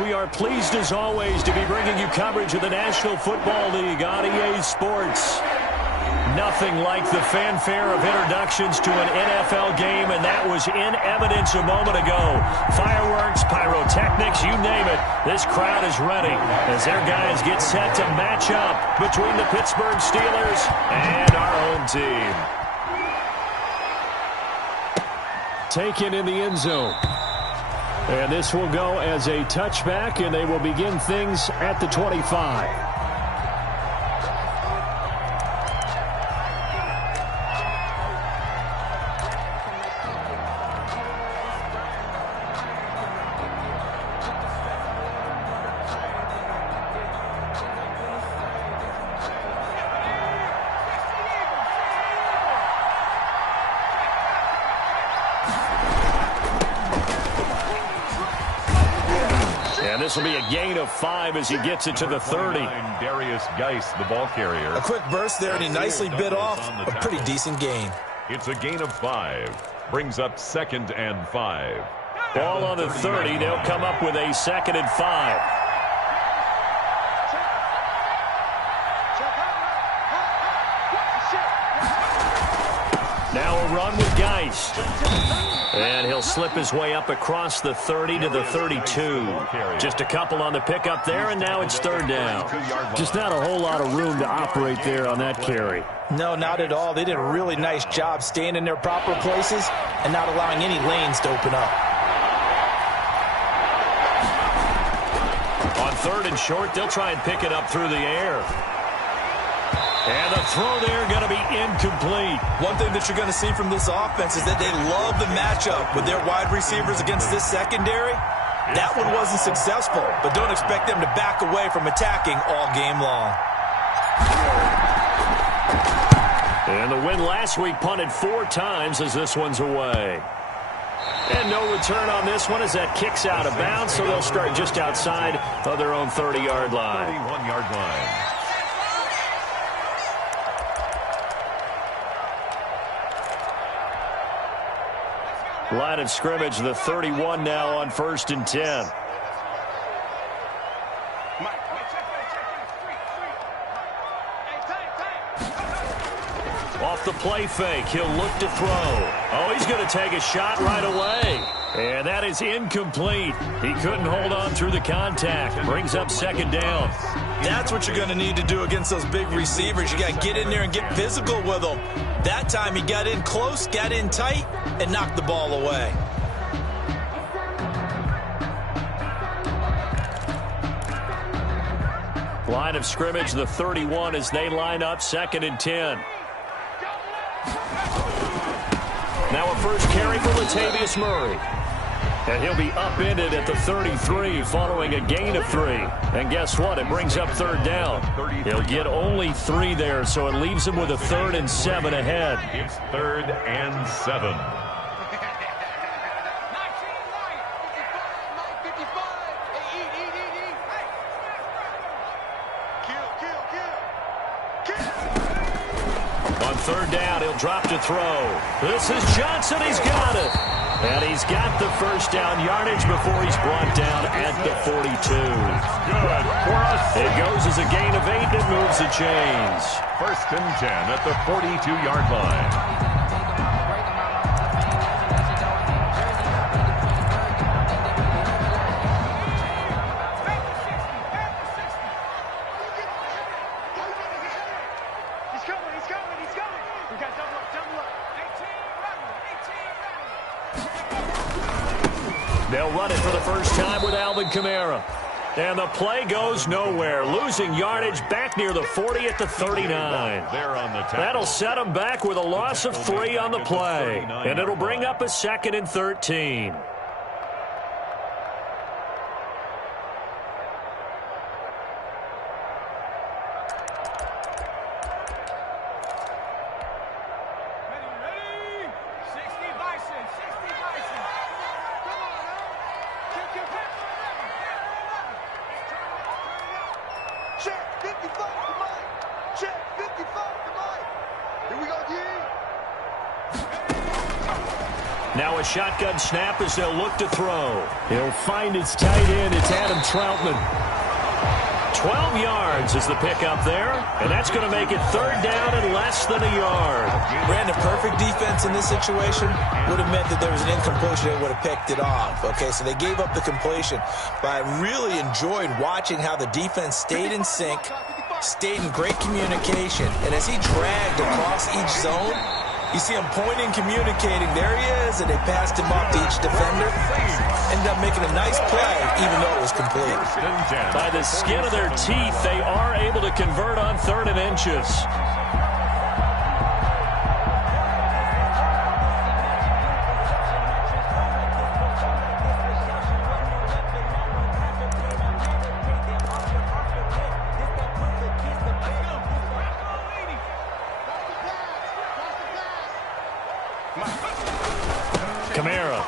We are pleased as always to be bringing you coverage of the National Football League on EA Sports. Nothing like the fanfare of introductions to an NFL game, and that was in evidence a moment ago. Fireworks, pyrotechnics, you name it. This crowd is ready as their guys get set to match up between the Pittsburgh Steelers and our home team. Taken in the end zone. And this will go as a touchback, and they will begin things at the 25. This will be a gain of 5 as he gets it to the 30. Darius Geis, the ball carrier. A quick burst there, and he nicely bit off a pretty decent gain. It's a gain of 5. Brings up 2nd and 5. Ball on the 30. They'll come up with a 2nd and 5. Now a run with Geis. And he'll slip his way up across the 30 to the 32. Just a couple on the pickup there, and now it's 3rd down. Just not a whole lot of room to operate there on that carry. No, not at all. They did a really nice job staying in their proper places and not allowing any lanes to open up. On 3rd and short, they'll try and pick it up through the air. And the throw there going to be incomplete. One thing that you're going to see from this offense is that they love the matchup with their wide receivers against this secondary. That one wasn't successful, but don't expect them to back away from attacking all game long. And the win last week punted 4 times as this one's away. And no return on this one as that kicks out of bounds, so they'll start just outside of their own 30-yard line. 31-yard line. Line of scrimmage, the 31 now on 1st and 10. Off the play fake, he'll look to throw. Oh, he's going to take a shot right away. And that is incomplete. He couldn't hold on through the contact. Brings up 2nd down. That's what you're going to need to do against those big receivers. You got to get in there and get physical with them. That time he got in close, got in tight, and knocked the ball away. Line of scrimmage, the 31 as they line up 2nd and 10. Now a first carry for Latavius Murray. And he'll be upended at the 33 following a gain of 3. And guess what? It brings up 3rd down. He'll get only 3 there, so it leaves him with a 3rd and 7 ahead. It's 3rd and 7. On 3rd down, he'll drop to throw. This is Johnson. He's got it. And he's got the first down yardage before he's brought down at the 42. Good for us. It goes as a gain of 8 and moves the chains. 1st and 10 at the 42-yard line. They'll run it for the first time with Alvin Kamara. And the play goes nowhere. Losing yardage back near the 40 at the 39. That'll set them back with a loss of 3 on the play. And it'll bring up a 2nd and 13. Now a shotgun snap as they'll look to throw. He'll find his tight end. It's Adam Troutman. 12 yards is the pickup there, and that's going to make it third down and less than a yard. Brandon, perfect defense in this situation would have meant that there was an incompletion. They would have picked it off. Okay, so they gave up the completion, but I really enjoyed watching how the defense stayed in sync, stayed in great communication, and as he dragged across each zone, you see him pointing, communicating. There he is, and they passed him off to each defender. Ended up making a nice play, even though it was complete. By the skin of their teeth, they are able to convert on 3rd and inches. Kamara.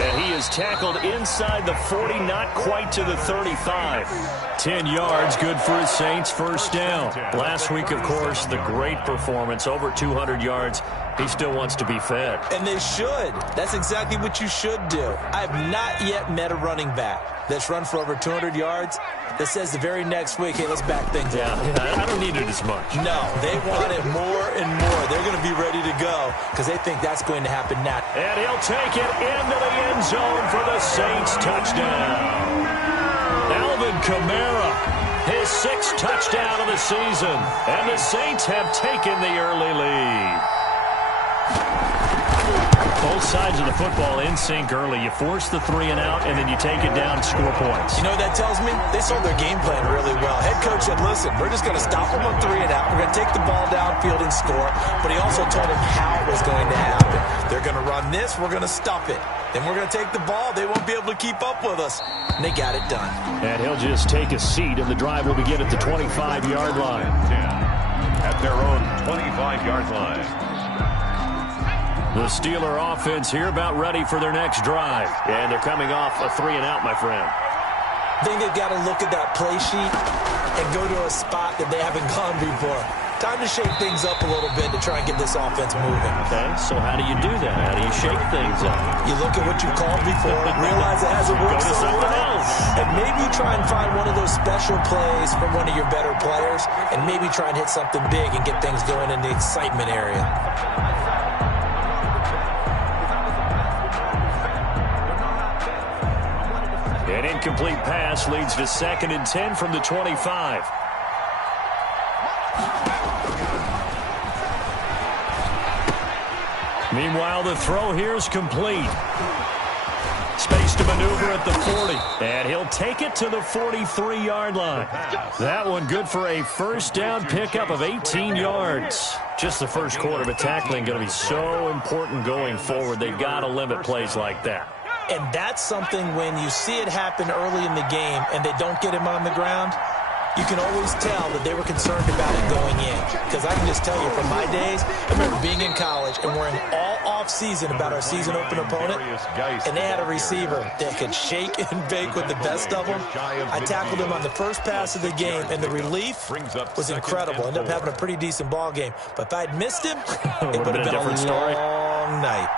And he is tackled inside the 40, not quite to the 35. 10 yards, good for his Saints, first down. Last week, of course, the great performance, over 200 yards. He still wants to be fed. And they should. That's exactly what you should do. I have not yet met a running back that's run for over 200 yards that says the very next week, hey, let's back things up. I don't need it as much. No, they want it more and more. They're going to be ready to go because they think that's going to happen now. And he'll take it into the end zone for the Saints touchdown. Alvin Kamara, his 6th touchdown of the season. And the Saints have taken the early lead. Both sides of the football in sync early. You force the 3 and out, and then you take it down and score points. You know what that tells me? They saw their game plan really well. Head coach said, listen, we're just going to stop them on 3 and out. We're going to take the ball downfield and score. But he also told them how it was going to happen. They're going to run this. We're going to stop it. Then we're going to take the ball. They won't be able to keep up with us. And they got it done. And he'll just take a seat, and the drive will begin at the 25-yard line. At their own 25-yard line. The Steeler offense here about ready for their next drive. And they're coming off a 3 and out, my friend. I think they've got to look at that play sheet and go to a spot that they haven't gone before. Time to shake things up a little bit to try and get this offense moving. Okay, so how do you do that? How do you shake things up? You look at what you called before, realize it hasn't worked so well, and maybe try and find one of those special plays from one of your better players, and maybe try and hit something big and get things going in the excitement area. An incomplete pass leads to 2nd and 10 from the 25. Meanwhile, the throw here is complete. Space to maneuver at the 40. And he'll take it to the 43-yard line. That one good for a first down pickup of 18 yards. Just the first quarter, but tackling going to be so important going forward. They've got to limit plays like that. And that's something when you see it happen early in the game and they don't get him on the ground, you can always tell that they were concerned about it going in. Because I can just tell you from my days, I remember being in college and worrying all off-season about our season open opponent, and they had a receiver that could shake and bake with the best of them. I tackled him on the first pass of the game, and the relief was incredible. Ended up having a pretty decent ball game. But if I'd missed him, it would have been a long night.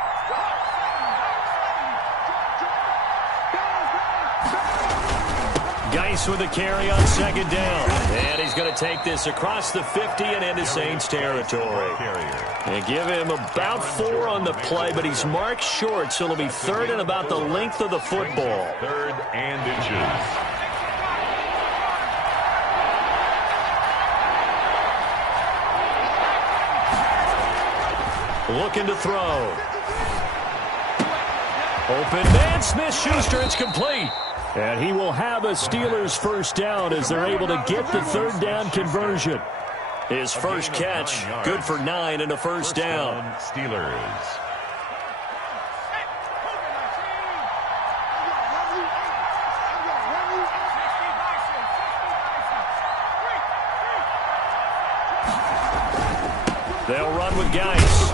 Geis with a carry on 2nd down. And he's going to take this across the 50 and into Saints territory. And give him about 4 on the play, but he's marked short, so it'll be 3rd and about the length of the football. 3rd and inches. Looking to throw. Open man, Smith-Schuster, it's complete. And he will have a Steelers first down as they're able to get the 3rd down conversion. His first catch, good for 9 and a first down. Steelers. They'll run with Geis.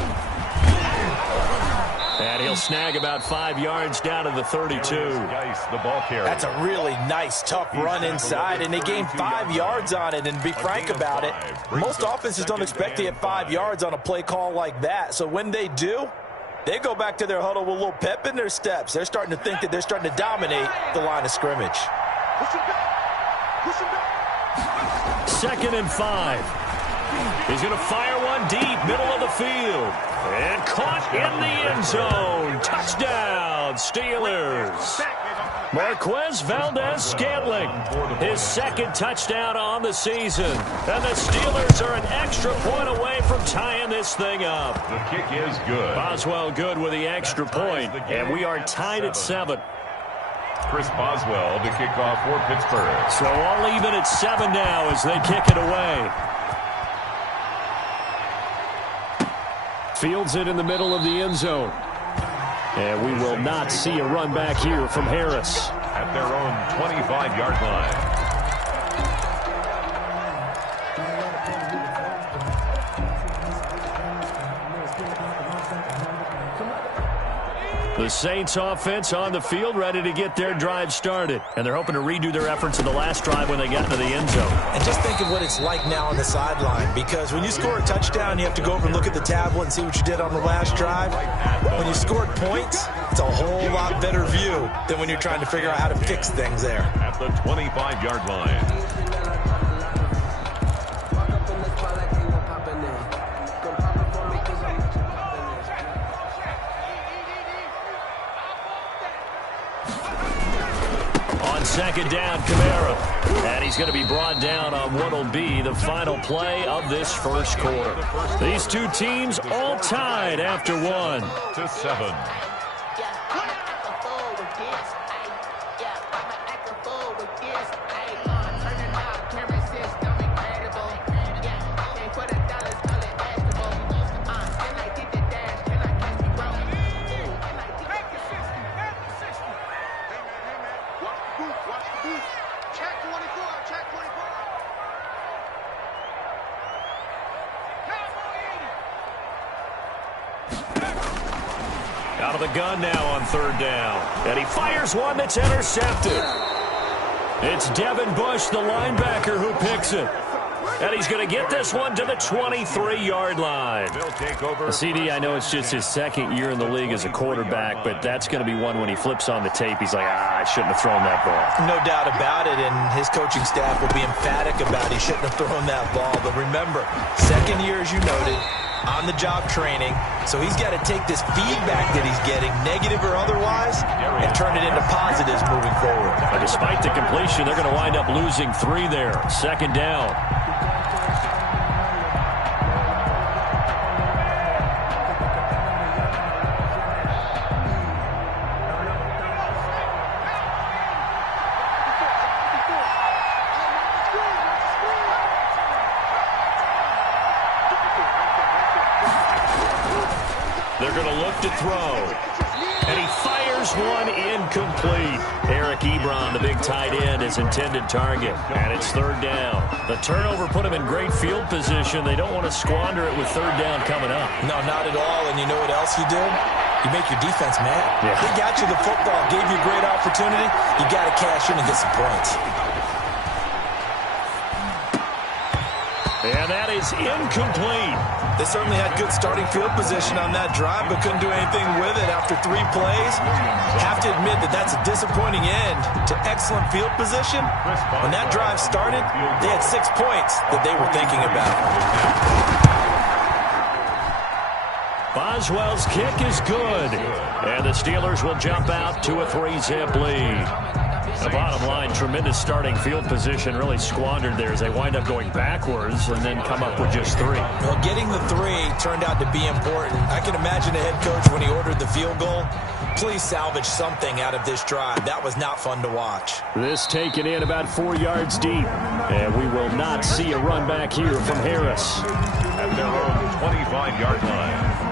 And he'll snag about 5 yards down to the 32. That's a really nice, tough run inside, and they gained 5 yards on it. And to be frank about it, most offenses don't expect to get 5 yards on a play call like that. So when they do, They go back to their huddle with a little pep in their steps. They're starting to think that they're starting to dominate the line of scrimmage. Second and 5. He's going to fire one deep, middle of the field. And caught in the end zone. Touchdown, Steelers. Marquez Valdez-Scantling, his second touchdown on the season. And the Steelers are an extra point away from tying this thing up. The kick is good. Boswell good with the extra point, and we are tied at 7. Chris Boswell to kick off for Pittsburgh. So all even at 7 now as they kick it away. Fields it in the middle of the end zone. And we will not see a run back here from Harris. At their own 25-yard line. The Saints offense on the field ready to get their drive started. And they're hoping to redo their efforts in the last drive when they got into the end zone. And just think of what it's like now on the sideline, because when you score a touchdown, you have to go over and look at the tablet and see what you did on the last drive. When you scored points, it's a whole lot better view than when you're trying to figure out how to fix things there. At the 25-yard line. Second down, Kamara. And he's going to be brought down on what will be the final play of this first quarter. These two teams all tied after 1. To 7. Out of the gun now on third down. And he fires one that's intercepted. It's Devin Bush, the linebacker, who picks it. And he's going to get this one to the 23-yard line. CD, I know it's just his second year in the league as a quarterback, but that's going to be one when he flips on the tape. He's like, I shouldn't have thrown that ball. No doubt about it, and his coaching staff will be emphatic about he shouldn't have thrown that ball. But remember, second year, as you noted, on-the-job training, so he's got to take this feedback that he's getting, negative or otherwise, and turn it into positives moving forward. But despite the completion, they're going to wind up losing 3 there. Second down. They're going to look to throw. And he fires one incomplete. Eric Ebron, the big tight end, his intended target. And it's third down. The turnover put him in great field position. They don't want to squander it with third down coming up. No, not at all. And you know what else you did? You make your defense mad. Yeah. They got you the football, gave you a great opportunity. You got to cash in and get some points. And that is incomplete. They certainly had good starting field position on that drive, but couldn't do anything with it after 3 plays. Have to admit that that's a disappointing end to excellent field position. When that drive started, they had 6 points that they were thinking about. Boswell's kick is good. And the Steelers will jump out to a 3-zip lead. The bottom line, tremendous starting field position, really squandered there as they wind up going backwards and then come up with just 3. Well, getting the 3 turned out to be important. I can imagine the head coach when he ordered the field goal. Please salvage something out of this drive. That was not fun to watch. This taken in about 4 yards deep. And we will not see a run back here from Harris. At their own 25-yard line.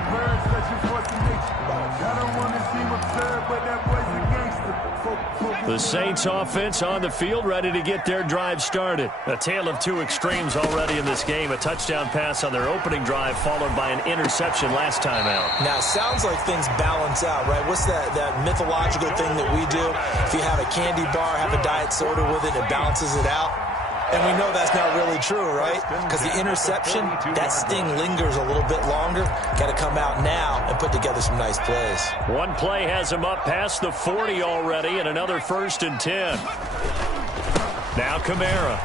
The Saints offense on the field ready to get their drive started. A tale of 2 extremes already in this game. A touchdown pass on their opening drive followed by an interception last time out. Now, it sounds like things balance out, right? What's that mythological thing that we do? If you have a candy bar, have a diet soda with it, it balances it out. And we know that's not really true, right? Because the interception, that sting lingers a little bit longer. Got to come out now and put together some nice plays. One play has him up past the 40 already, and another 1st and 10. Now Kamara.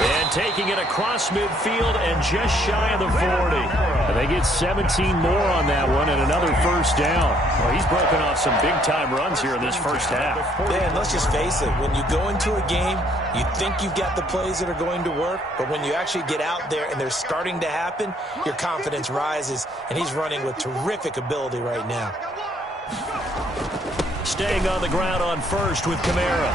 And taking it across midfield and just shy of the 40. And they get 17 more on that one and another 1st down. Well, he's broken off some big-time runs here in this first half. Man, let's just face it. When you go into a game, you think you've got the plays that are going to work, but when you actually get out there and they're starting to happen, your confidence rises, and he's running with terrific ability right now. Staying on the ground on 1st with Kamara.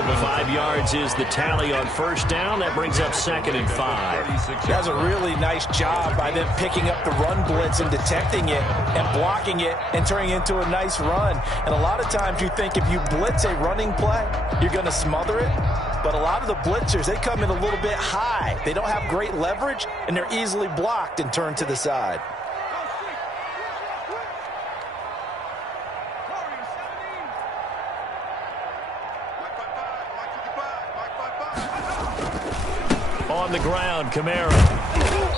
5 yards is the tally on 1st down. That brings up 2nd and 5. That's a really nice job by them picking up the run blitz and detecting it and blocking it and turning it into a nice run. And a lot of times you think if you blitz a running play, you're going to smother it. But a lot of the blitzers, they come in a little bit high. They don't have great leverage, and they're easily blocked and turned to the side. On the ground, Kamara.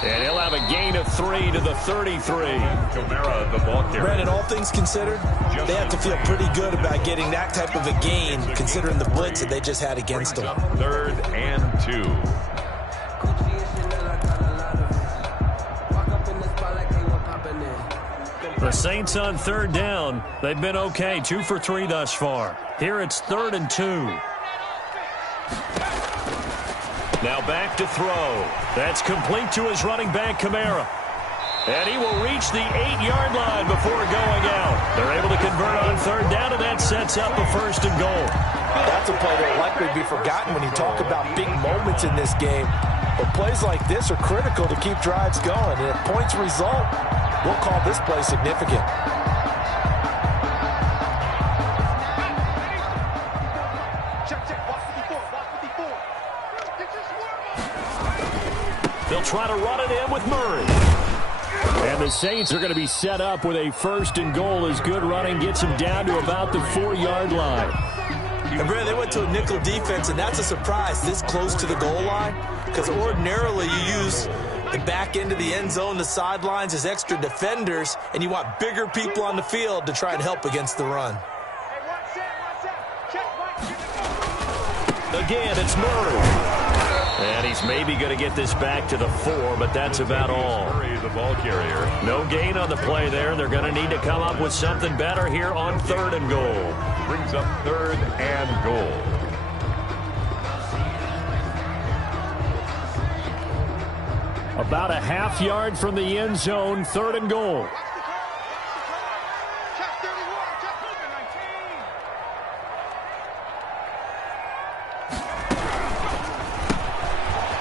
And he'll have a gain of 3 to the 33. Kamara, the ball carrier. Brandon, all things considered, they have to feel pretty good about getting that type of a gain, considering the blitz that they just had against them. 3rd and 2. The Saints on 3rd down. They've been okay, 2 for 3 thus far. Here it's 3rd and 2. Now back to throw. That's complete to his running back, Kamara. And he will reach the 8-yard line before going out. They're able to convert on 3rd down, and that sets up a 1st and goal. That's a play that will likely be forgotten when you talk about big moments in this game. But plays like this are critical to keep drives going. And if points result, we'll call this play significant. They'll try to run it in with Murray. And the Saints are going to be set up with a 1st and goal as good running gets them down to about the 4-yard line. And Brad, they went to a nickel defense, and that's a surprise this close to the goal line, because ordinarily you use the back end of the end zone, the sidelines as extra defenders, and you want bigger people on the field to try and help against the run. Again, it's Murray. And he's maybe going to get this back to the 4, but that's about all. Murray, the ball carrier. No gain on the play there. They're going to need to come up with something better here on 3rd and goal. Brings up 3rd and goal. About a half yard from the end zone, 3rd and goal.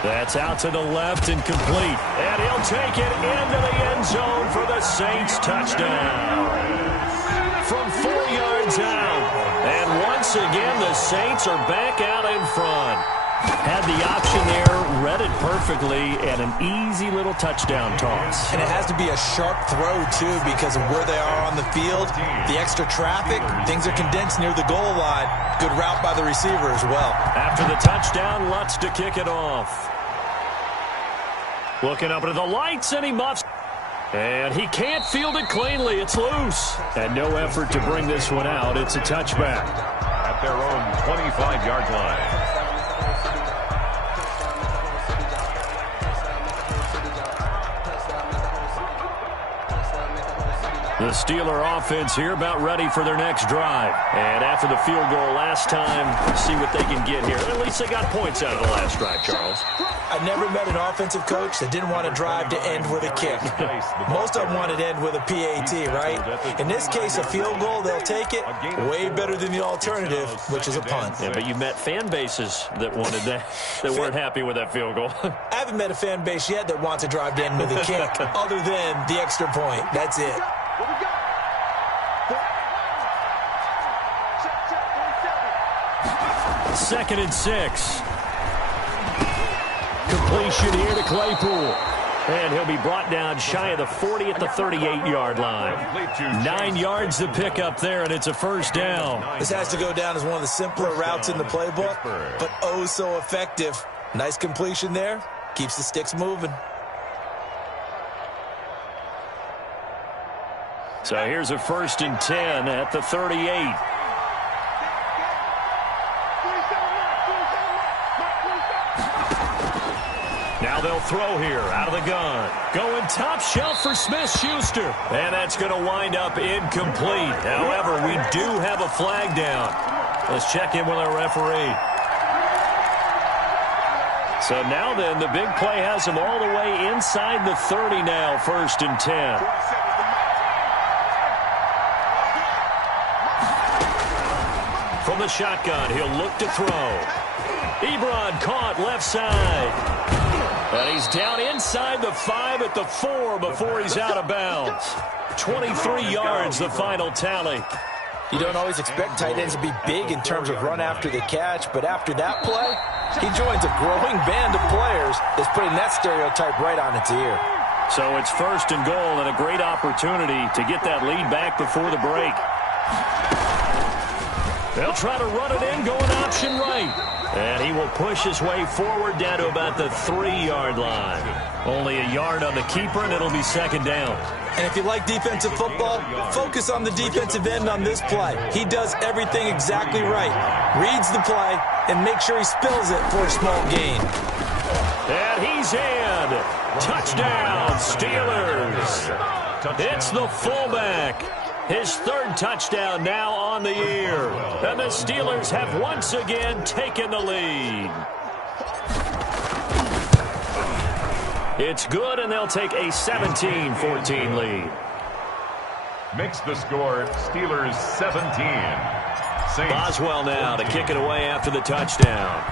That's out to the left and complete. And he'll take it into the end zone for the Saints touchdown. From 4 yards out. And once again, the Saints are back out in front. Had the option there, read it perfectly, and an easy little touchdown toss. And it has to be a sharp throw, too, because of where they are on the field. The extra traffic, things are condensed near the goal line. Good route by the receiver as well. After the touchdown, Lutz to kick it off. Looking up into the lights, and he muffs. And he can't field it cleanly. It's loose. And no effort to bring this one out. It's a touchback. At their own 25-yard line. The Steeler offense here about ready for their next drive. And after the field goal last time, see what they can get here. At least they got points out of the last drive, Charles. I never met an offensive coach that didn't want a drive to end with a kick. Most of them wanted to end with a PAT, right? In this case, a field goal, they'll take it. Way better than the alternative, which is a punt. Yeah, but you met fan bases that wanted that, that weren't happy with that field goal. I haven't met a fan base yet that wants a drive to end with a kick, other than the extra point. That's it. 2nd and 6. Completion here to Claypool. And he'll be brought down shy of the 40 at the 38-yard line. 9 yards to pick up there, and it's a first down. This has to go down as one of the simpler routes in the playbook, but oh so effective. Nice completion there. Keeps the sticks moving. So here's a 1st and 10 at the 38. Now they'll throw here out of the gun. Going top shelf for Smith-Schuster. And that's going to wind up incomplete. However, we do have a flag down. Let's check in with our referee. So now then, the big play has them all the way inside the 30 now, 1st and 10. From the shotgun, he'll look to throw. Ebron caught left side. And he's down inside the 5 at the 4 before he's out of bounds. 23 yards, the final tally. You don't always expect tight ends to be big in terms of run after the catch, but after that play, he joins a growing band of players that's putting that stereotype right on its ear. So it's 1st and goal and a great opportunity to get that lead back before the break. They'll try to run it in, going option right. And he will push his way forward down to about the 3-yard line. Only a yard on the keeper, and it'll be 2nd down. And if you like defensive football, focus on the defensive end on this play. He does everything exactly right. Reads the play and makes sure he spills it for a small gain. And he's in. Touchdown, Steelers. It's the fullback. His 3rd touchdown now on the year. And the Steelers have once again taken the lead. It's good, and they'll take a 17-14 lead. Makes the score Steelers 17. Saints. Boswell now to kick it away after the touchdown.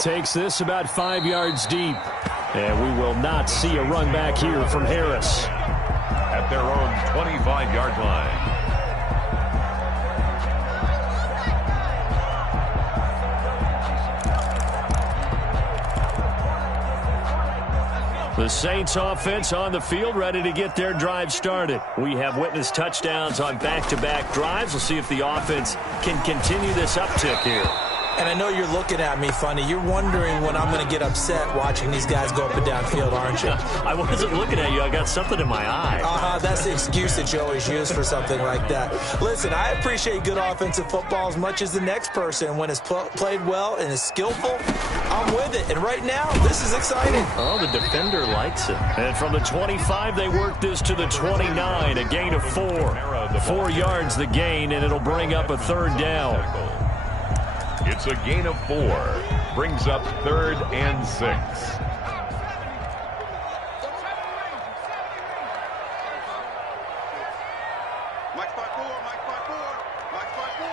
Takes this about 5 yards deep. And we will not see a run back here from Harris. At their own 25-yard line. The Saints offense on the field, ready to get their drive started. We have witnessed touchdowns on back-to-back drives. We'll see if the offense can continue this uptick here. And I know you're looking at me funny. You're wondering when I'm going to get upset watching these guys go up and down field, aren't you? I wasn't looking at you. I got something in my eye. That's the excuse that you always use for something like that. Listen, I appreciate good offensive football as much as the next person. When it's played well and is skillful, I'm with it. And right now, this is exciting. Oh, the defender likes it. And from the 25, they work this to the 29, a gain of 4. 4 yards the gain, and it'll bring up a 3rd down. It's a gain of 4. Brings up 3rd and 6. Mike spot 4, Mike spot 4, Mike spot 4.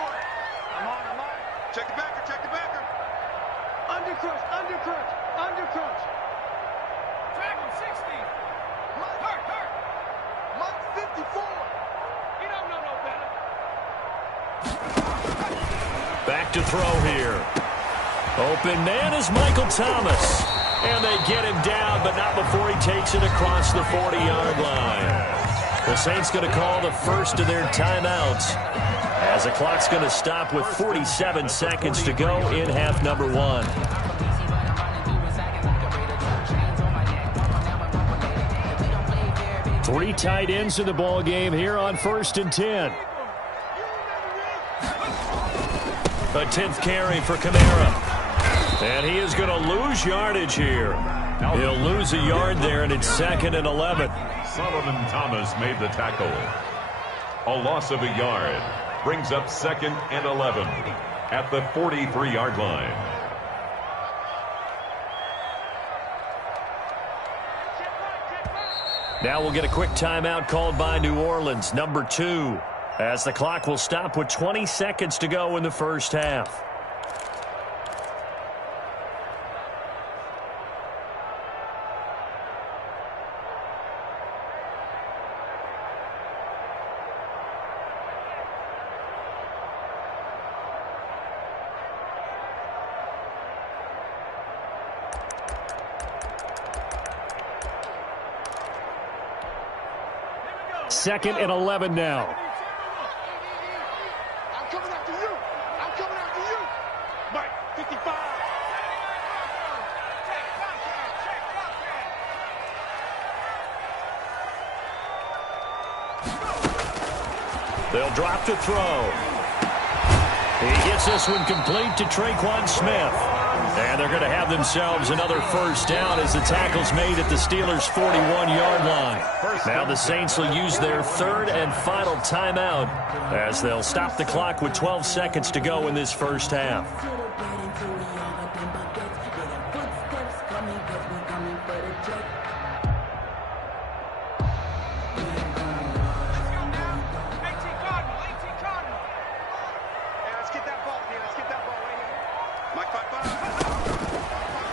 I'm on. Check the backer. Under crunch. Track him, 60. Hurt. Mike 54. He don't know no better. Back to throw here. Open man is Michael Thomas. And they get him down, but not before he takes it across the 40-yard line. The Saints going to call the first of their timeouts, as the clock's going to stop with 47 seconds to go in half number 1. Three tight ends in the ball game here on 1st and 10. A 10th carry for Kamara. And he is going to lose yardage here. He'll lose a yard there, and it's 2nd and 11. Solomon Thomas made the tackle. A loss of a yard. Brings up 2nd and 11 at the 43-yard line. Now we'll get a quick timeout called by New Orleans, number 2. As the clock will stop with 20 seconds to go in the first half. 2nd and 11 now. I'm coming after you. I'm coming after you. Mike, 55. They'll drop to throw. He gets this one complete to Tre'Quan Smith. And they're going to have themselves another first down as the tackle's made at the Steelers' 41-yard line. Now the Saints will use their third and final timeout as they'll stop the clock with 12 seconds to go in this first half.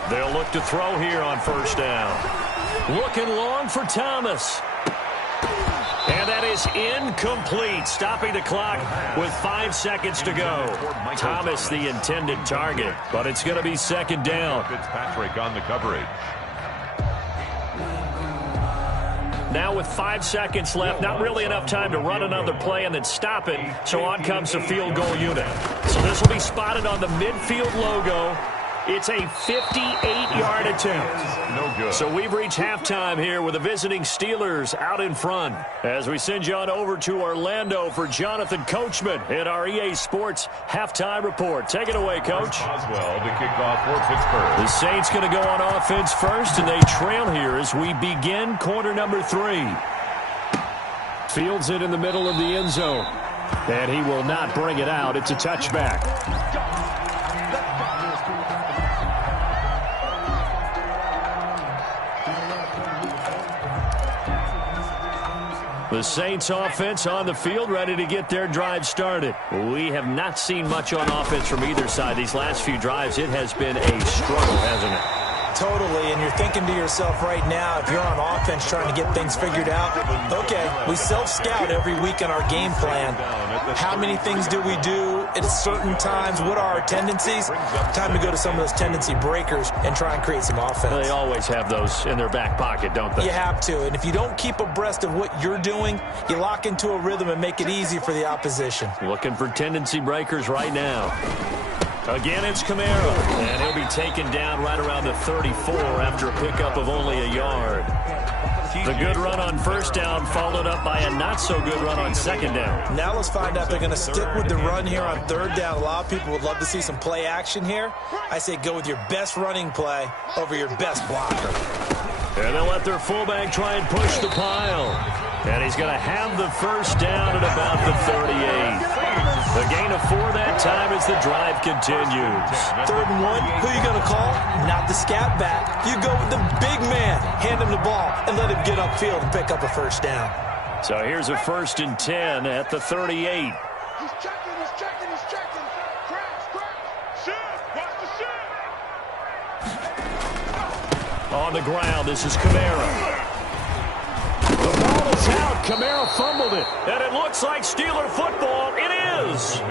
They'll look to throw here on first down. Looking long for Thomas. And that is incomplete, stopping the clock with 5 seconds to go. Thomas the intended target, but it's going to be second down. Fitzpatrick on the coverage. Now with 5 seconds left, not really enough time to run another play and then stop it, so on comes the field goal unit. So this will be spotted on the midfield logo. It's a 58-yard attempt. No good. So we've reached halftime here with the visiting Steelers out in front. As we send you on over to Orlando for Jonathan Coachman in our EA Sports halftime report. Take it away, Coach. Oswell to kick off for Pittsburgh. The Saints going to go on offense first, and they trail here as we begin quarter number 3. Fields it in the middle of the end zone. And he will not bring it out. It's a touchback. The Saints offense on the field, ready to get their drive started. We have not seen much on offense from either side these last few drives. It has been a struggle, hasn't it? Totally, and you're thinking to yourself right now, if you're on offense trying to get things figured out, okay, we self-scout every week on our game plan. How many things do we do at certain times? What are our tendencies? Time to go to some of those tendency breakers and try and create some offense. They always have those in their back pocket, don't they? You have to, and if you don't keep abreast of what you're doing, you lock into a rhythm and make it easy for the opposition. Looking for tendency breakers right now. Again, it's Kamara, and he'll be taken down right around the 34 after a pickup of only a yard. The good run on first down followed up by a not-so-good run on second down. Now let's find out they're going to stick with the run here on third down. A lot of people would love to see some play action here. I say go with your best running play over your best blocker. And they'll let their fullback try and push the pile. And he's going to have the first down at about the 38. The gain of 4 that time as the drive continues. 3rd and 1, who you going to call? Not the scat back. You go with the big man. Hand him the ball and let him get upfield and pick up a first down. So here's a 1st and 10 at the 38. He's checking, he's checking, he's checking. Crash. Shit, watch the shit. On the ground, this is Kamara. The ball is out. Kamara fumbled it. And it looks like Steeler football. It is.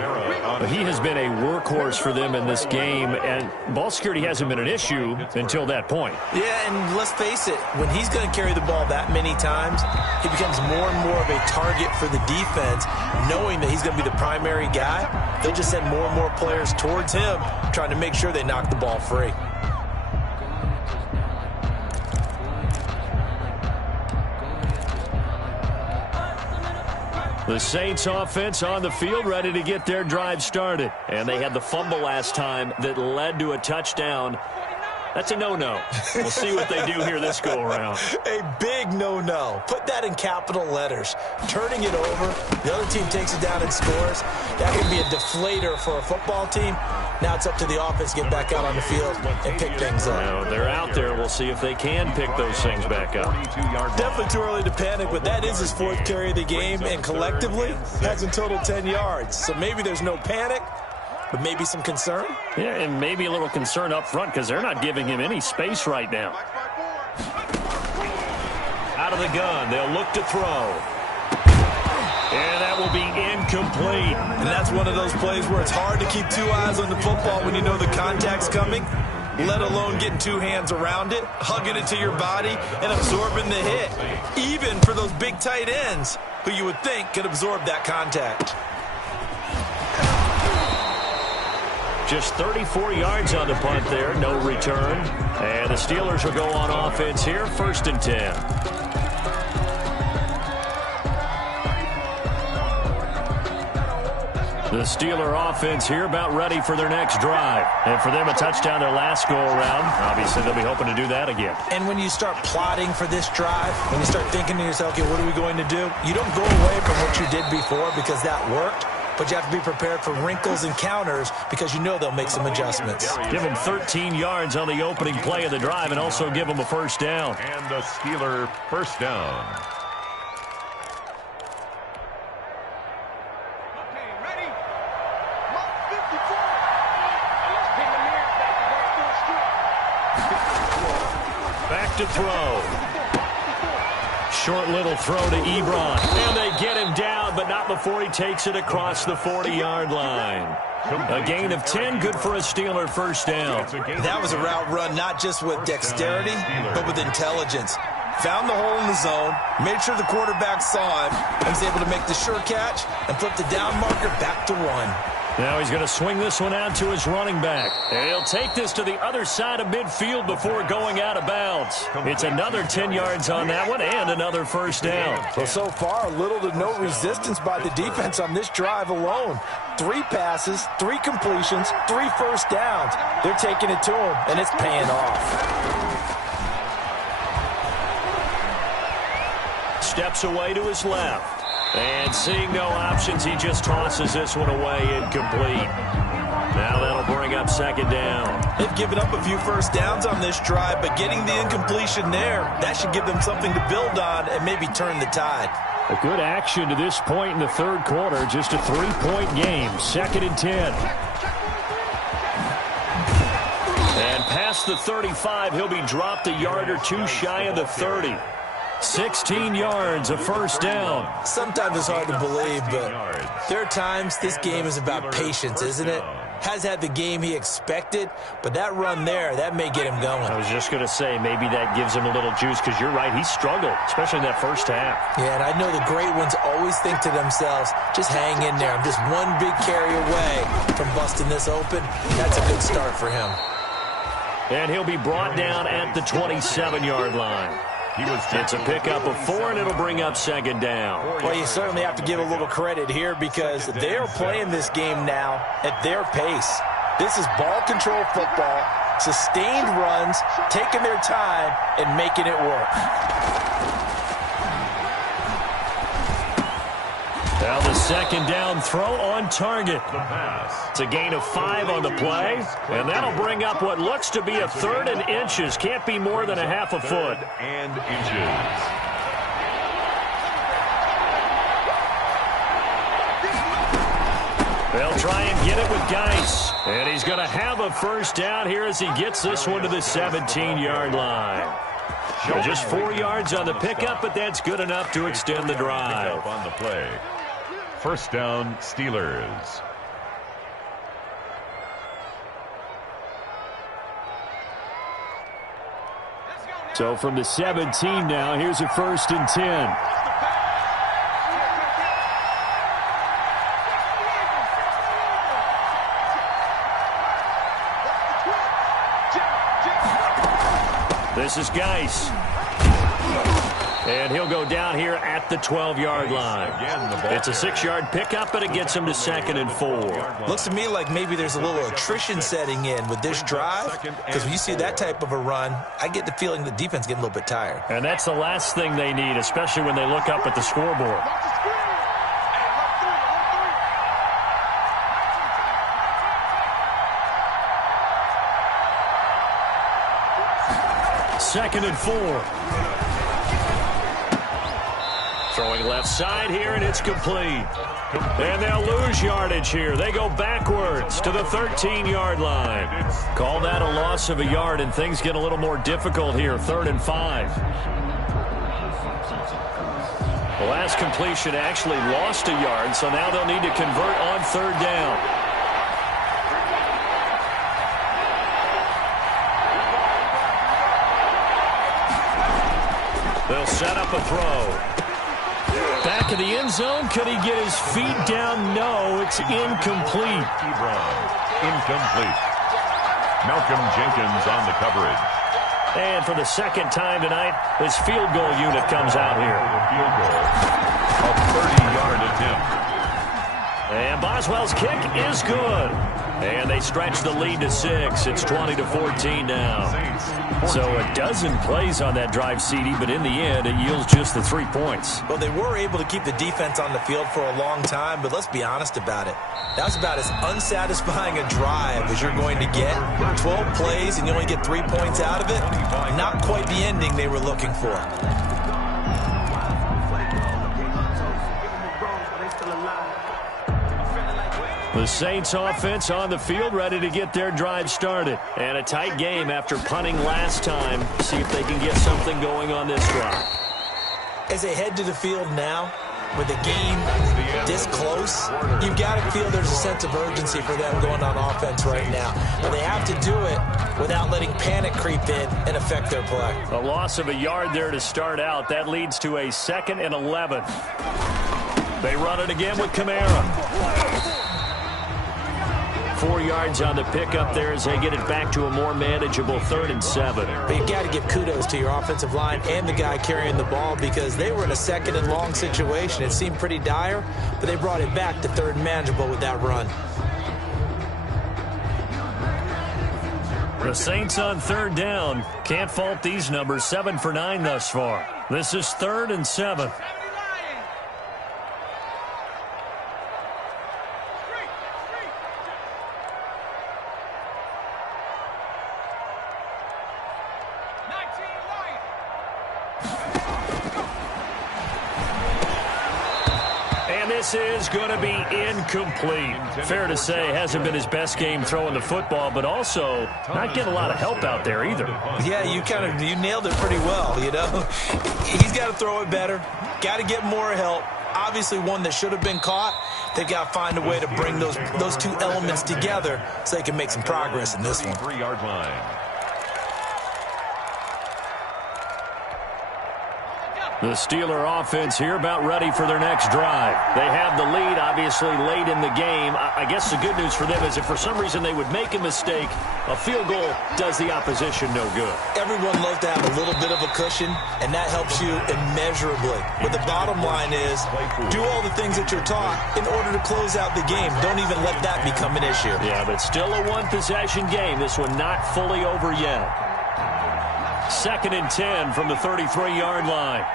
He has been a workhorse for them in this game, and ball security hasn't been an issue until that point. Yeah, and let's face it, when he's going to carry the ball that many times, he becomes more and more of a target for the defense, knowing that he's going to be the primary guy. They'll just send more and more players towards him, trying to make sure they knock the ball free. The Saints offense on the field ready to get their drive started. And they had the fumble last time that led to a touchdown. That's a no-no. We'll see what they do here this go-around. A big no-no. Put that in capital letters. Turning it over, the other team takes it down and scores. That can be a deflator for a football team. Now it's up to the offense to get back out on the field and pick things up. Now, they're out there. We'll see if they can pick those things back up. Definitely too early to panic, but that is his 4th carry of the game, and collectively has in total 10 yards. So maybe there's no panic, but maybe some concern. Yeah, and maybe a little concern up front because they're not giving him any space right now. Out of the gun, they'll look to throw. And that will be incomplete. And that's one of those plays where it's hard to keep 2 eyes on the football when you know the contact's coming. let alone getting two hands around it, hugging it to your body, and absorbing the hit, even for those big tight ends who you would think could absorb that contact. Just 34 yards on the punt there, no return. And the Steelers will go on offense here, 1st and 10. The Steeler offense here about ready for their next drive. And for them, a touchdown their last go-around. Obviously, they'll be hoping to do that again. And when you start plotting for this drive, when you start thinking to yourself, okay, what are we going to do? You don't go away from what you did before because that worked. But you have to be prepared for wrinkles and counters because you know they'll make some adjustments. Give them 13 yards on the opening play of the drive and also give them a first down. And the Steeler first down. Okay, ready? Mark 54. Let's pin the mirrors back to Back to throw. Short little throw to Ebron. And they get him down, but not before he takes it across the 40-yard line. A gain of 10, good for a Steeler first down. That was a route run not just with dexterity, but with intelligence. Found the hole in the zone, made sure the quarterback saw him, and was able to make the sure catch and flip the down marker back to 1. Now he's going to swing this one out to his running back. And he'll take this to the other side of midfield before going out of bounds. It's another 10 yards on that one and another first down. Well, so far, little to no resistance by the defense on this drive alone. 3 passes, 3 completions, 3 first downs. They're taking it to him, and it's paying off. Steps away to his left. And seeing no options, he just tosses this one away incomplete. Now that'll bring up 2nd down. They've given up a few first downs on this drive, but getting the incompletion there, that should give them something to build on and maybe turn the tide. A good action to this point in the 3rd quarter. Just a 3-point game. 2nd and 10. And past the 35, he'll be dropped a yard or two shy of the 30. 16 yards, a first down. Sometimes it's hard to believe, but there are times this game is about patience, isn't it? Has had the game he expected, but that run there, that may get him going. I was just going to say, maybe that gives him a little juice, because you're right, he struggled, especially in that first half. Yeah, and I know the great ones always think to themselves, just hang in there. I'm just one big carry away from busting this open. That's a good start for him. And he'll be brought down at the 27-yard line. It's a pickup of 4, and it'll bring up 2nd down. Well, you certainly have to give a little credit here because they're playing this game now at their pace. This is ball control football, sustained runs, taking their time, and making it work. Now the 2nd down throw on target. It's a gain of 5 on the play, and that'll bring up what looks to be a 3rd and inches. Can't be more than a half a foot. And inches. They'll try and get it with Geis. And he's going to have a first down here as he gets this one to the 17-yard line. Just 4 yards on the pickup, but that's good enough to extend the drive. On the play. First down, Steelers. So from the 17 now, here's a 1st and 10. This is Geis. And he'll go down here at the 12-yard line. It's a 6-yard pickup, but it gets him to 2nd and 4. Looks to me like maybe there's a little attrition setting in with this drive, because when you see that type of a run, I get the feeling the defense getting a little bit tired. And that's the last thing they need, especially when they look up at the scoreboard. Second and 4. Throwing left side here, and it's complete. And they'll lose yardage here. They go backwards to the 13-yard line. Call that a loss of a yard, and things get a little more difficult here. 3rd and 5. The last completion actually lost a yard, so now they'll need to convert on 3rd down. They'll set up a throw. Back in the end zone. Could he get his feet down? No, it's incomplete. Ebron, incomplete. Malcolm Jenkins on the coverage. And for the second time tonight, this field goal unit comes out here. Field goal. A 30-yard attempt. And Boswell's kick is good. And they stretch the lead to 6. It's 20-14 now. So a dozen plays on that drive, CD, but in the end, it yields just the 3 points. Well, they were able to keep the defense on the field for a long time, but let's be honest about it. That was about as unsatisfying a drive as you're going to get. 12 plays and you only get 3 points out of it. Not quite the ending they were looking for. The Saints offense on the field, ready to get their drive started. And a tight game after punting last time. See if they can get something going on this drive. As they head to the field now, with the game this close, you've got to feel there's a sense of urgency for them going on offense right now. But they have to do it without letting panic creep in and affect their play. A loss of a yard there to start out. That leads to a 2nd and 11. They run it again with Kamara. 4 yards on the pickup there as they get it back to a more manageable 3rd and 7. But you've got to give kudos to your offensive line and the guy carrying the ball because they were in a 2nd and long situation. It seemed pretty dire, but they brought it back to 3rd and manageable with that run. The Saints on 3rd down. Can't fault these numbers. 7 for 9 thus far. This is 3rd and 7. This is going to be incomplete. Fair to say, hasn't been his best game throwing the football, but also not getting a lot of help out there either. Yeah, you nailed it pretty well, you know. He's got to throw it better, got to get more help. Obviously one that should have been caught. They've got to find a way to bring those two elements together so they can make some progress in this one. 3-yard line. The Steeler offense here about ready for their next drive. They have the lead, obviously, late in the game. I guess the good news for them is if for some reason they would make a mistake, a field goal does the opposition no good. Everyone loves to have a little bit of a cushion, and that helps you immeasurably. But the bottom line is do all the things that you're taught in order to close out the game. Don't even let that become an issue. Yeah, but it's still a one-possession game. This one not fully over yet. 2nd and 10 from the 33-yard line.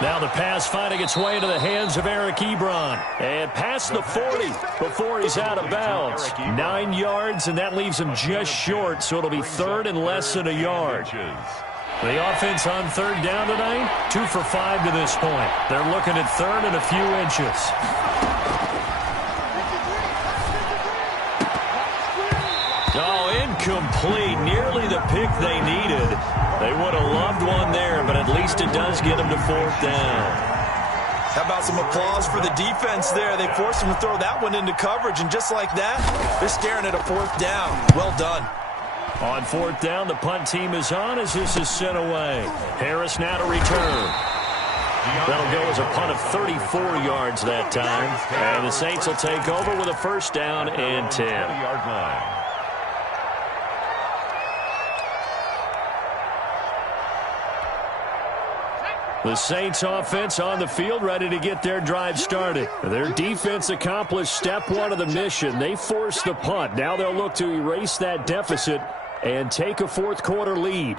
Now the pass finding its way into the hands of Eric Ebron. And past the 40 before he's out of bounds. 9 yards, and that leaves him just short, so it'll be 3rd and less than a yard. The offense on 3rd down tonight, 2 for 5 to this point. They're looking at 3rd and a few inches. Oh, incomplete. Nearly the pick they needed. They would have loved one there, but at least it does get them to 4th down. How about some applause for the defense there? They forced them to throw that one into coverage, and just like that, they're staring at a 4th down. Well done. On 4th down, the punt team is on as this is sent away. Harris now to return. That'll go as a punt of 34 yards that time. And the Saints will take over with a 1st down and 10. 20-yard line. The Saints offense on the field ready to get their drive started. Their defense accomplished step 1 of the mission. They forced the punt. Now they'll look to erase that deficit and take a 4th quarter lead.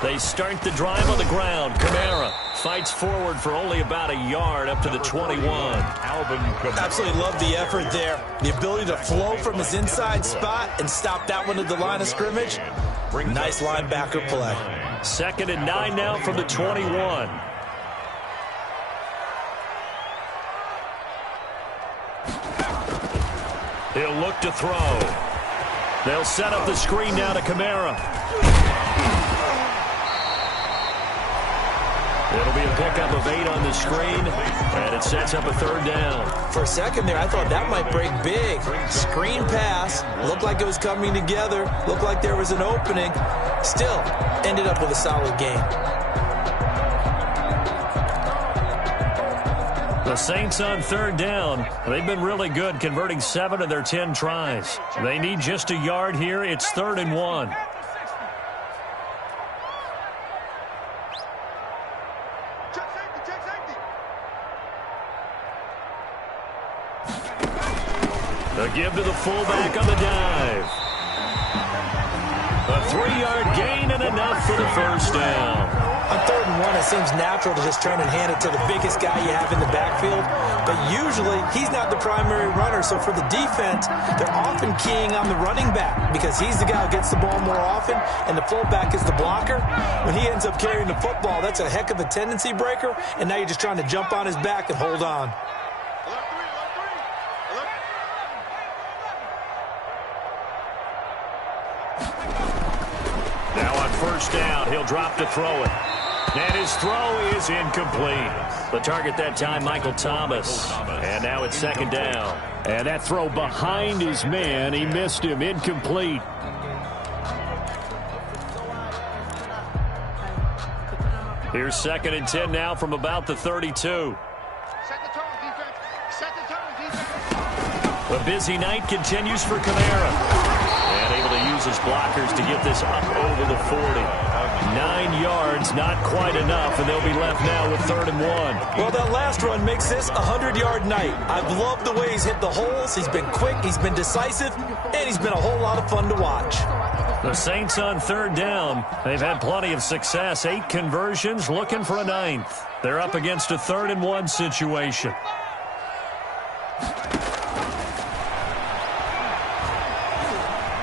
They start the drive on the ground. Kamara fights forward for only about a yard up to the 21. Absolutely love the effort there. The ability to flow from his inside spot and stop that one at the line of scrimmage. Nice linebacker play. 2nd and 9 now from the 21. He'll look to throw. They'll set up the screen now to Kamara. 2 It'll be a pickup of 8 on the screen, and it sets up a 3rd down. For a second there, I thought that might break big. Screen pass, looked like it was coming together, looked like there was an opening. Still, ended up with a solid game. The Saints on 3rd down. They've been really good, converting 7 of their 10 tries. They need just a yard here. It's 3rd and 1. The give to the fullback on the dive. A 3-yard gain and enough for the 1st down. On 3rd and 1, it seems natural to just turn and hand it to the biggest guy you have in the backfield. But usually, he's not the primary runner. So for the defense, they're often keying on the running back because he's the guy who gets the ball more often, and the fullback is the blocker. When he ends up carrying the football, that's a heck of a tendency breaker, and now you're just trying to jump on his back and hold on. Now on 1st down, he'll drop to throw it. And his throw is incomplete. The target that time, Michael Thomas. And now it's 2nd down. And that throw behind his man, he missed him, incomplete. Here's 2nd and 10 now from about the 32. Set the tone, defense. Set the tone, defense. A busy night continues for Kamara. And able to use his blockers to get this up over the 40. 9 yards, not quite enough, and they'll be left now with 3rd and 1. Well, that last run makes this a 100-yard night. I've loved the way he's hit the holes. He's been quick, he's been decisive, and he's been a whole lot of fun to watch. The Saints on 3rd down. They've had plenty of success. 8 conversions, looking for a 9th. They're up against a 3rd and 1 situation.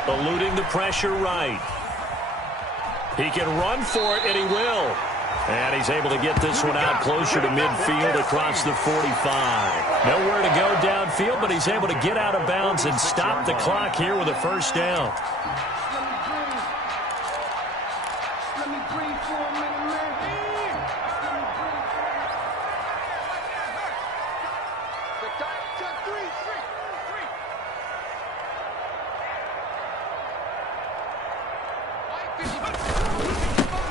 Eluding the pressure right. He can run for it, and he will. And he's able to get this one out closer to midfield across the 45. Nowhere to go downfield, but he's able to get out of bounds and stop the clock here with a 1st down.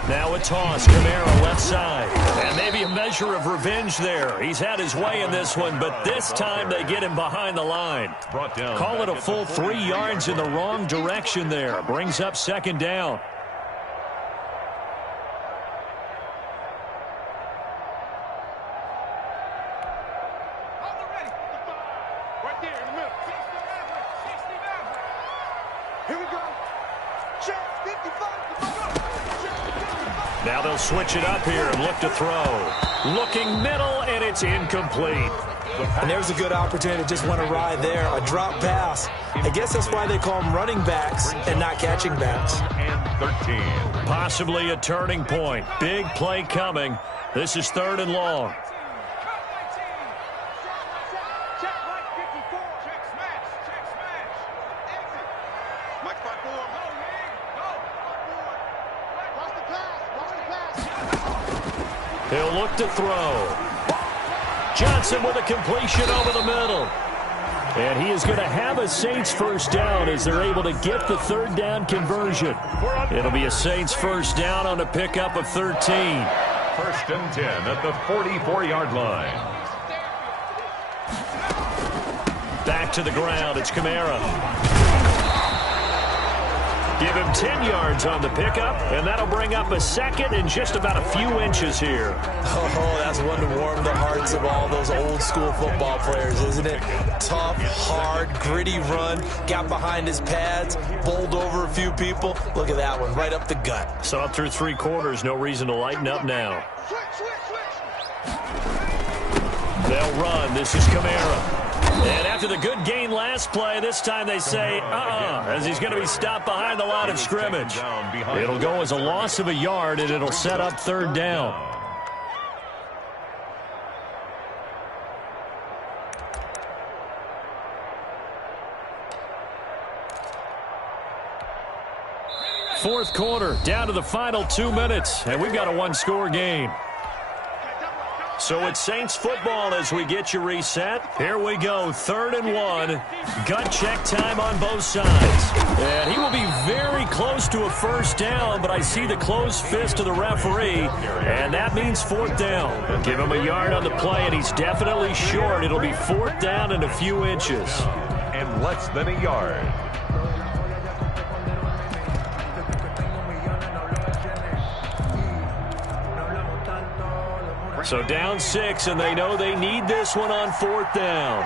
Now a toss, Kamara left side. And maybe a measure of revenge there. He's had his way in this one, but this time they get him behind the line. Call it a full 3 yards in the wrong direction there. Brings up 2nd down. Right there in the middle. Here we go. Check 55. Now they'll switch it up here and look to throw. Looking middle, and it's incomplete. And there's a good opportunity to just want to ride there. A drop pass. I guess that's why they call them running backs and not catching backs. And 13. Possibly a turning point. Big play coming. This is 3rd and long. He'll look to throw. Johnson with a completion over the middle. And he is going to have a Saints 1st down as they're able to get the 3rd down conversion. It'll be a Saints 1st down on a pickup of 13. 1st and 10 at the 44-yard line. Back to the ground. It's Kamara. Give him 10 yards on the pickup, and that'll bring up a 2nd and just about a few inches here. Oh, that's one to warm the hearts of all those old-school football players, isn't it? Tough, hard, gritty run, got behind his pads, bowled over a few people. Look at that one, right up the gut. So up through 3 quarters, no reason to lighten up now. They'll run. This is Kamara. And after the good gain last play, this time they say, as he's going to be stopped behind the line of scrimmage. It'll go as a loss of a yard, and it'll set up 3rd down. Fourth quarter, down to the final 2 minutes, and we've got a 1-score game. So it's Saints football as we get you reset. Here we go, 3rd and 1. Gut check time on both sides. And he will be very close to a first down, but I see the closed fist of the referee, and that means 4th down. Give him a yard on the play, and he's definitely short. It'll be 4th down and a few inches. And less than a yard. So down 6, and they know they need this one on 4th down.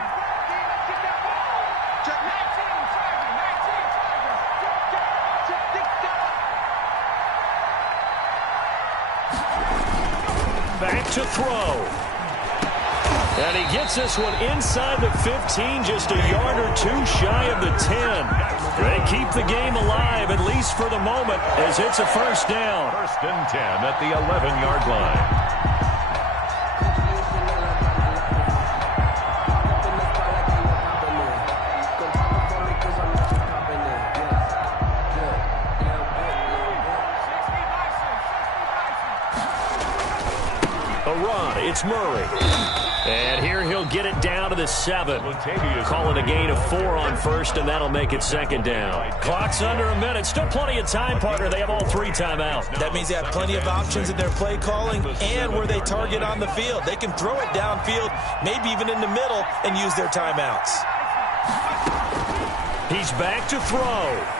Back to throw. And he gets this one inside the 15, just a yard or two shy of the 10. They keep the game alive, at least for the moment, as it's a first down. 1st and 10 at the 11-yard line. It's Murray. And here he'll get it down to the 7. Call it a gain of 4 on 1st, and that'll make it 2nd down. Clock's under a minute. Still plenty of time, partner. They have all 3 timeouts. That means they have plenty of options in their play calling and where they target on the field. They can throw it downfield, maybe even in the middle, and use their timeouts. He's back to throw.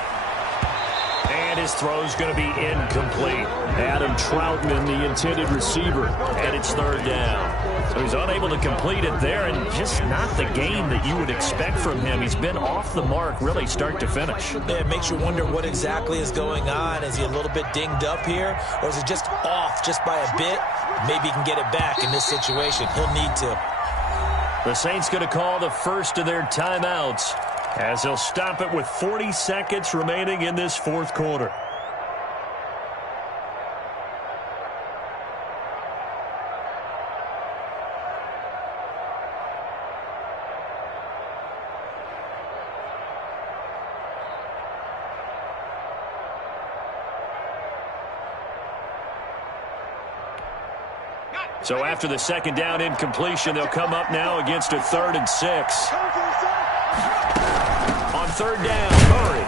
And his throw's going to be incomplete. Adam Troutman, the intended receiver, and it's 3rd down. So he's unable to complete it there, and just not the game that you would expect from him. He's been off the mark really start to finish. Yeah, it makes you wonder what exactly is going on. Is he a little bit dinged up here, or is it just off just by a bit? Maybe he can get it back in this situation. He'll need to. The Saints going to call the first of their timeouts, as they'll stop it with 40 seconds remaining in this 4th quarter. So after the 2nd down incompletion, they'll come up now against a 3rd and 6. On 3rd down, Murray.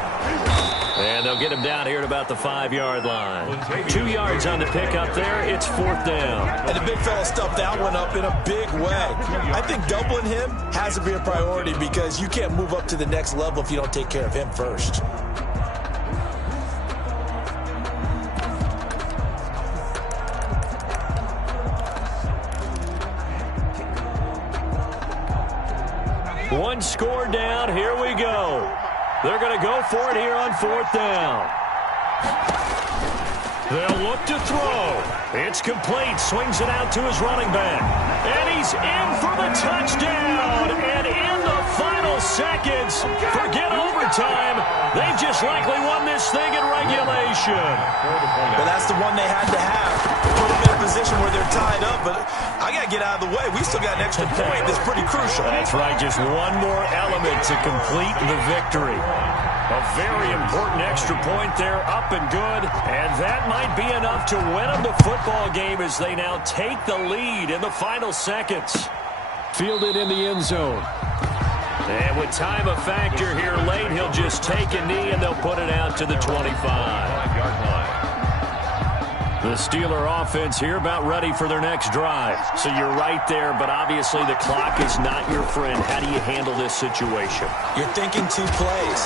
And they'll get him down here at about the 5-yard line. 2 yards on the pickup there. It's 4th down. And the big fella stuffed that one up in a big way. I think doubling him has to be a priority because you can't move up to the next level if you don't take care of him first. One score down. Here we go. They're going to go for it here on 4th down. They'll look to throw. It's complete. Swings it out to his running back. And he's in for the touchdown. And in the final seconds, forget overtime. They've just likely won this thing in regulation. But that's the one they had to have. Put them in a position where they're tied up. But I got to get out of the way. We still got an extra point that's pretty crucial. That's right. Just one more element to complete the victory. A very important extra point there, up and good. And that might be enough to win them the football game as they now take the lead in the final seconds. Fielded in the end zone. And with time a factor here late, he'll just take a knee and they'll put it out to the 25-yard line. The Steeler offense here about ready for their next drive. So you're right there, but obviously the clock is not your friend. How do you handle this situation? You're thinking 2 plays.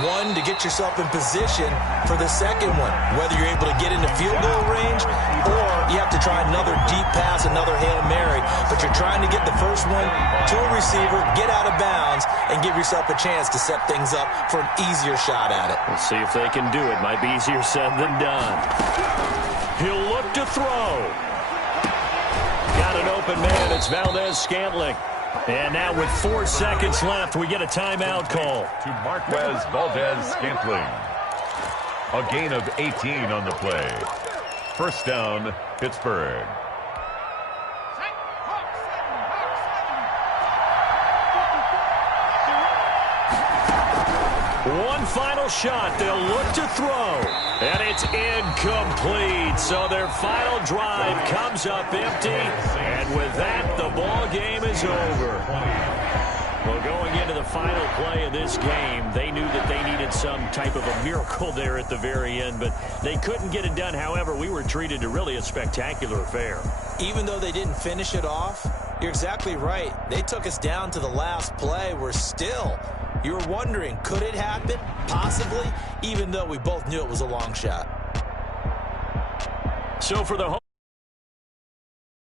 One, to get yourself in position for the second one, whether you're able to get into field goal range or you have to try another deep pass, another Hail Mary. But you're trying to get the first one to a receiver, get out of bounds, and give yourself a chance to set things up for an easier shot at it. We'll see if they can do it. Might be easier said than done. He'll look to throw. Got an open man. It's Valdez-Scantling. And now with 4 seconds left, we get a timeout call. To Marquez Valdez-Scantling. A gain of 18 on the play. First down, Pittsburgh. One final shot. They'll look to throw. And it's incomplete. So their final drive comes up empty. And with that, the ball game is over. Well, going into the final play of this game, they knew that they needed some type of a miracle there at the very end, but they couldn't get it done. However, we were treated to really a spectacular affair. Even though they didn't finish it off, you're exactly right. They took us down to the last play. We're still, you were wondering, could it happen? Possibly, even though we both knew it was a long shot. So for the